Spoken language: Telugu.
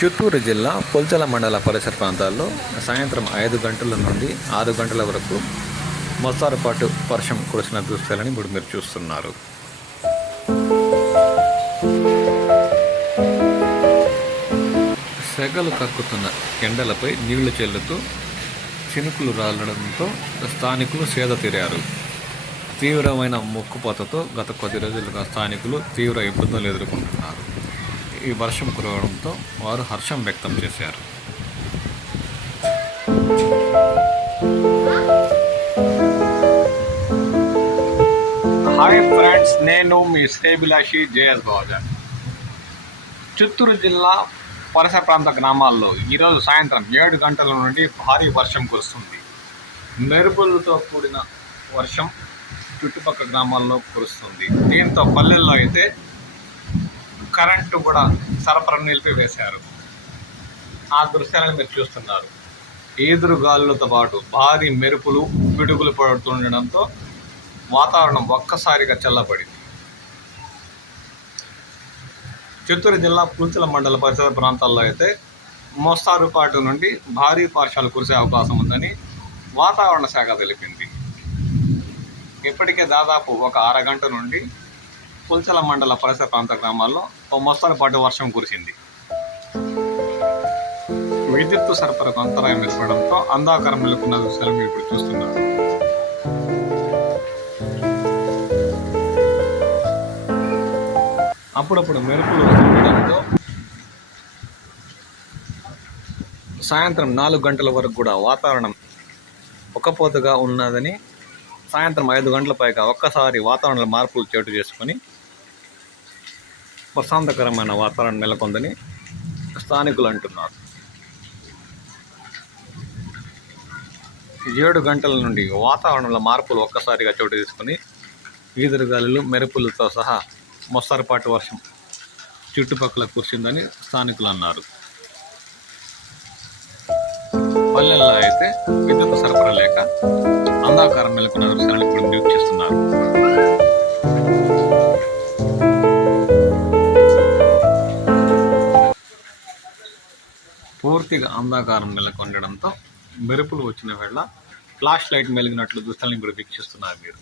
చిత్తూరు జిల్లా పొల్చల మండల పరిసర ప్రాంతాల్లో సాయంత్రం ఐదు గంటల నుండి ఆరు గంటల వరకు మోస్తారుపాటు వర్షం కురిసిన దృశ్యాలని ఇప్పుడు మీరు చూస్తున్నారు. సెగలు కక్కుతున్న ఎండలపై నీళ్ళు చెల్లుతూ చినుకులు రాలడంతో స్థానికులు సేద తీరారు. తీవ్రమైన ముక్కుపోతతో గత కొద్ది రోజులుగా స్థానికులు తీవ్ర ఇబ్బందులు ఎదుర్కొంటున్నారు. ఈ వర్షం కురవడంతో వారు హర్షం వ్యక్తం చేశారు. హాయ్ ఫ్రెండ్స్ నేను మీ శ్రేభిలాషి జేఎస్ బాజాన్ చిత్తూరు జిల్లా పరిసర ప్రాంత గ్రామాల్లో ఈరోజు సాయంత్రం ఏడు గంటల నుండి భారీ వర్షం కురుస్తుంది. మెరుపులతో కూడిన వర్షం చుట్టుపక్కల గ్రామాల్లో కురుస్తుంది. దీంతో పల్లెల్లో అయితే కరెంటు కూడా సరఫరా నిలిపివేశారు. ఆ దృశ్యాలను మీరు చూస్తున్నారు. ఈదురుగాలులతో పాటు భారీ మెరుపులు పిడుగులు పడుతుండడంతో వాతావరణం ఒక్కసారిగా చల్లబడింది. చిత్తూరు జిల్లా పూచల మండల పరిసర ప్రాంతాల్లో అయితే మోస్తారుపాటు నుండి భారీ వర్షాలు కురిసే అవకాశం ఉందని వాతావరణ శాఖ తెలిపింది. ఇప్పటికే దాదాపు ఒక అరగంట నుండి పుల్చల మండల పరిసర ప్రాంత గ్రామాల్లో ఓ మోస్తారుపాటు వర్షం కురిసింది. విద్యుత్తు సరఫరాకు అంతరాయం ఏర్పడడంతో అంధాకారం నెలకొన్న దృశ్యాలు మీరు ఇప్పుడు చూస్తున్నారు. అప్పుడప్పుడు మెరుపులు వస్తుండడంతో సాయంత్రం నాలుగు గంటల వరకు కూడా వాతావరణం ఒక్కపోతగా ఉన్నదని సాయంత్రం ఐదు గంటల పైగా ఒక్కసారి వాతావరణంలో మార్పులు చోటు చేసుకొని ప్రశాంతకరమైన వాతావరణం నెలకొందని స్థానికులు అంటున్నారు. ఏడు గంటల నుండి వాతావరణంలో మార్పులు ఒక్కసారిగా చోటు తీసుకుని ఈదురుగాలులు మెరుపులతో సహా మోస్తరుపాటు వర్షం చుట్టుపక్కల కురిసిందని స్థానికులు అన్నారు. పల్లెల్లో అయితే విద్యుత్ సరఫరా లేక అంధాకారం నెలకొన్న దృశ్యాలను ఇప్పుడు వీక్షిస్తున్నారు పూర్తిగా అంధాకారం నెలకొనడంతో మెరుపులు వచ్చిన వేళ ఫ్లాష్ లైట్ మెలిగినట్లు దుస్తులను ఇప్పుడు వీక్షిస్తున్నారు మీరు.